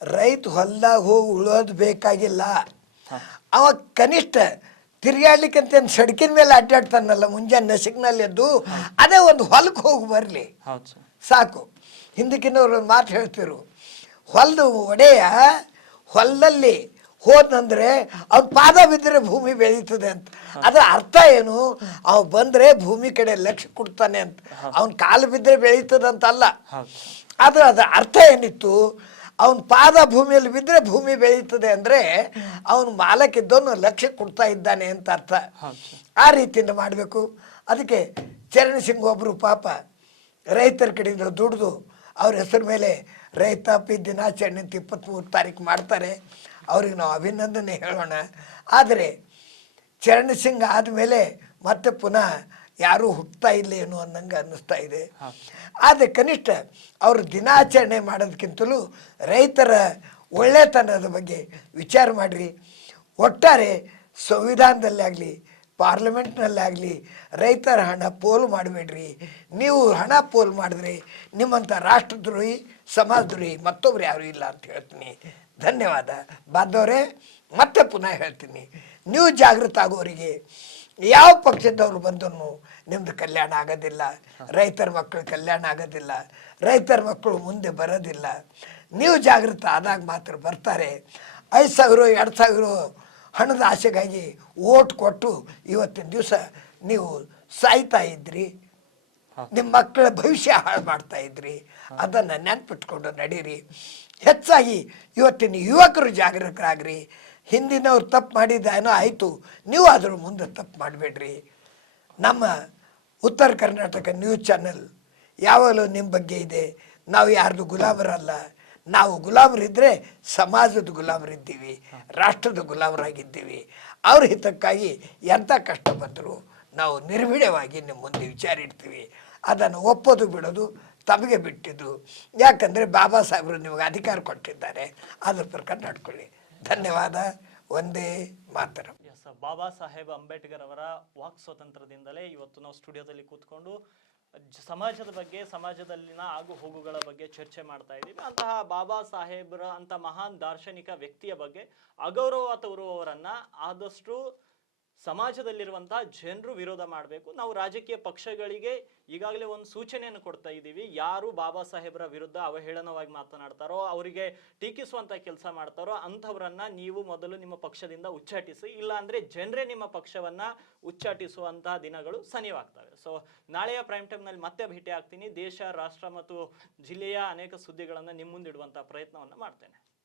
ರೈತ ಹೊಲ್ದಾಗ ಹೋಗಿ ಉಳೋದು ಬೇಕಾಗಿಲ್ಲ. ಅವ ಕನಿಷ್ಠ ತಿರ್ಗಾಡ್ಲಿಕ್ಕಂತ ಸಡ್ಕಿನ ಮೇಲೆ ಅಡ್ಡಾಡ್ತಾನಲ್ಲ ಮುಂಜಾನೆ ನಸಿಕ್ನಲ್ಲಿ ಎದ್ದು, ಅದೇ ಒಂದು ಹೊಲಕ್ಕೆ ಹೋಗಿ ಬರಲಿ ಸಾಕು. ಹಿಂದಕ್ಕಿನವ್ರು ಒಂದು ಮಾತು ಹೇಳ್ತಿರು, ಹೊಲದ ಒಡೆಯ ಹೊಲದಲ್ಲಿ ಹೋದ್ನಂದ್ರೆ ಅವ್ನ ಪಾದ ಬಿದ್ದರೆ ಭೂಮಿ ಬೆಳೀತದೆ ಅಂತ. ಅದರ ಅರ್ಥ ಏನು? ಅವ್ ಬಂದರೆ ಭೂಮಿ ಕಡೆ ಲಕ್ಷ್ಯ ಕೊಡ್ತಾನೆ ಅಂತ. ಅವನ ಕಾಲು ಬಿದ್ದರೆ ಬೆಳೀತದಂತಲ್ಲ. ಆದ್ರೆ ಅದರ ಅರ್ಥ ಏನಿತ್ತು? ಅವನ ಪಾದ ಭೂಮಿಯಲ್ಲಿ ಬಿದ್ದರೆ ಭೂಮಿ ಬೆಳೀತದೆ ಅಂದರೆ ಅವನು ಮಾಲಕ್ಕಿದ್ದವನು ಲಕ್ಷ್ಯ ಕೊಡ್ತಾ ಇದ್ದಾನೆ ಅಂತ ಅರ್ಥ. ಆ ರೀತಿಯಿಂದ ಮಾಡಬೇಕು. ಅದಕ್ಕೆ ಚರಣ್ ಸಿಂಗ್ ಒಬ್ಬರು ಪಾಪ ರೈತರ ಕಡೆಯಿಂದ ದುಡಿದು ಅವ್ರ ಹೆಸರು ಮೇಲೆ ರೈತಾಪಿ ದಿನಾಚರಣೆ 23 ತಾರೀಕು ಮಾಡ್ತಾರೆ. ಅವ್ರಿಗೆ ನಾವು ಅಭಿನಂದನೆ ಹೇಳೋಣ. ಆದರೆ ಚರಣ್ ಸಿಂಗ್ ಆದಮೇಲೆ ಮತ್ತೆ ಪುನಃ ಯಾರೂ ಹುಟ್ಟುತ್ತಾ ಇಲ್ಲ ಏನೋ ಅನ್ನಂಗೆ ಅನ್ನಿಸ್ತಾ ಇದೆ. ಆದರೆ ಕನಿಷ್ಠ ಅವರು ದಿನಾಚರಣೆ ಮಾಡೋದಕ್ಕಿಂತಲೂ ರೈತರ ಒಳ್ಳೆತನದ ಬಗ್ಗೆ ವಿಚಾರ ಮಾಡಿರಿ. ಒಟ್ಟಾರೆ ಸಂವಿಧಾನದಲ್ಲಿ ಆಗಲಿ ಪಾರ್ಲಿಮೆಂಟ್ನಲ್ಲಿ ಆಗಲಿ ರೈತರ ಹಣ ಪೋಲು ಮಾಡಬೇಡ್ರಿ. ನೀವು ಹಣ ಪೋಲು ಮಾಡಿದ್ರೆ ನಿಮ್ಮಂಥ ರಾಷ್ಟ್ರದ್ರೋಹಿ ಸಮಾಜದ್ರೋಹಿ ಮತ್ತೊಬ್ರು ಯಾರೂ ಇಲ್ಲ ಅಂತ ಹೇಳ್ತೀನಿ. ಧನ್ಯವಾದ ಬಾಂಧವರೇ. ಮತ್ತೆ ಪುನಃ ಹೇಳ್ತೀನಿ, ನೀವು ಜಾಗೃತ ಆಗೋರಿಗೆ ಯಾವ ಪಕ್ಷದವರು ಬಂದರೂ ನಿಮ್ಮದು ಕಲ್ಯಾಣ ಆಗೋದಿಲ್ಲ, ರೈತರ ಮಕ್ಕಳ ಕಲ್ಯಾಣ ಆಗೋದಿಲ್ಲ, ರೈತರ ಮಕ್ಕಳು ಮುಂದೆ ಬರೋದಿಲ್ಲ. ನೀವು ಜಾಗೃತ ಆದಾಗ ಮಾತ್ರ ಬರ್ತಾರೆ. 5,000 2,000 ಹಣದ ಆಸೆಗಾಗಿ ಓಟ್ ಕೊಟ್ಟು ಇವತ್ತಿನ ದಿವಸ ನೀವು ಸಾಯ್ತಾ ಇದ್ರಿ, ನಿಮ್ಮ ಮಕ್ಕಳ ಭವಿಷ್ಯ ಹಾಳು ಮಾಡ್ತಾ ಇದ್ರಿ. ಅದನ್ನು ನೆನ್ಪಿಟ್ಕೊಂಡು ನಡೀರಿ. ಹೆಚ್ಚಾಗಿ ಇವತ್ತಿನ ಯುವಕರು ಜಾಗರೂಕರಾಗ್ರಿ. ಹಿಂದಿನವ್ರು ತಪ್ಪು ಮಾಡಿದ್ದೇನೋ ಆಯಿತು, ನೀವು ಅದ್ರ ಮುಂದೆ ತಪ್ಪು ಮಾಡಬೇಡ್ರಿ. ನಮ್ಮ ಉತ್ತರ ಕರ್ನಾಟಕ ನ್ಯೂಸ್ ಚಾನೆಲ್ ಯಾವಾಗಲೂ ನಿಮ್ಮ ಬಗ್ಗೆ ಇದೆ. ನಾವು ಯಾರ್ದು ಗುಲಾಮರಲ್ಲ. ನಾವು ಗುಲಾಮರಿದ್ದರೆ ಸಮಾಜದ ಗುಲಾಮರಿದ್ದೀವಿ, ರಾಷ್ಟ್ರದ ಗುಲಾಮರಾಗಿದ್ದೀವಿ. ಅವ್ರ ಹಿತಕ್ಕಾಗಿ ಎಂಥ ಕಷ್ಟ ಬಂದರೂ ನಾವು ನಿರ್ಭೀಡವಾಗಿ ನಿಮ್ಮ ಮುಂದೆ ವಿಚಾರ ಇಡ್ತೀವಿ. ಅದನ್ನು ಒಪ್ಪೋದು ಬಿಡೋದು ತಮಗೆ ಬಿಟ್ಟಿದ್ದು. ಯಾಕಂದರೆ ಬಾಬಾ ಸಾಹೇಬರು ನಿಮಗೆ ಅಧಿಕಾರ ಕೊಟ್ಟಿದ್ದಾರೆ, ಅದ್ರ ಪ್ರಕಾರ ನಡ್ಕೊಳ್ಳಿ. ಧನ್ಯವಾದ. ಒಂದೇ ಮಾತರಂ. ಬಾಬಾ ಸಾಹೇಬ್ ಅಂಬೇಡ್ಕರ್ ಅವರ ವಾಕ್ ಸ್ವಾತಂತ್ರ್ಯದಿಂದಲೇ ಇವತ್ತು ನಾವು ಸ್ಟುಡಿಯೋದಲ್ಲಿ ಕೂತ್ಕೊಂಡು ಸಮಾಜದ ಬಗ್ಗೆ, ಸಮಾಜದಲ್ಲಿನ ಆಗು ಹೋಗುಗಳ ಬಗ್ಗೆ ಚರ್ಚೆ ಮಾಡ್ತಾ ಇದ್ದೀವಿ. ಅಂತಹ ಬಾಬಾ ಸಾಹೇಬ್ರ ಅಂತ ಮಹಾನ್ ದಾರ್ಶನಿಕ ವ್ಯಕ್ತಿಯ ಬಗ್ಗೆ ಅಗೌರವ ತೋರುವವರನ್ನ ಆದಷ್ಟು ಸಮಾಜದಲ್ಲಿರುವಂತಹ ಜನರು ವಿರೋಧ ಮಾಡಬೇಕು. ನಾವು ರಾಜಕೀಯ ಪಕ್ಷಗಳಿಗೆ ಈಗಾಗಲೇ ಒಂದು ಸೂಚನೆಯನ್ನು ಕೊಡ್ತಾ ಇದ್ದೀವಿ. ಯಾರು ಬಾಬಾ ಸಾಹೇಬ್ರ ವಿರುದ್ಧ ಅವಹೇಳನವಾಗಿ ಮಾತನಾಡ್ತಾರೋ, ಅವರಿಗೆ ಟೀಕಿಸುವಂಥ ಕೆಲಸ ಮಾಡ್ತಾರೋ ಅಂಥವ್ರನ್ನ ನೀವು ಮೊದಲು ನಿಮ್ಮ ಪಕ್ಷದಿಂದ ಉಚ್ಚಾಟಿಸಿ. ಇಲ್ಲ ಅಂದರೆ ಜನರೇ ನಿಮ್ಮ ಪಕ್ಷವನ್ನು ಉಚ್ಚಾಟಿಸುವಂತಹ ದಿನಗಳು ಸನಿವಾಗ್ತವೆ. ಸೊ ನಾಳೆಯ ಪ್ರೈಮ್ ಟೈಮ್ನಲ್ಲಿ ಮತ್ತೆ ಭೇಟಿ ಆಗ್ತೀನಿ. ದೇಶ, ರಾಷ್ಟ್ರ ಮತ್ತು ಜಿಲ್ಲೆಯ ಅನೇಕ ಸುದ್ದಿಗಳನ್ನು ನಿಮ್ಮ ಮುಂದಿಡುವಂಥ ಪ್ರಯತ್ನವನ್ನು ಮಾಡ್ತೇನೆ.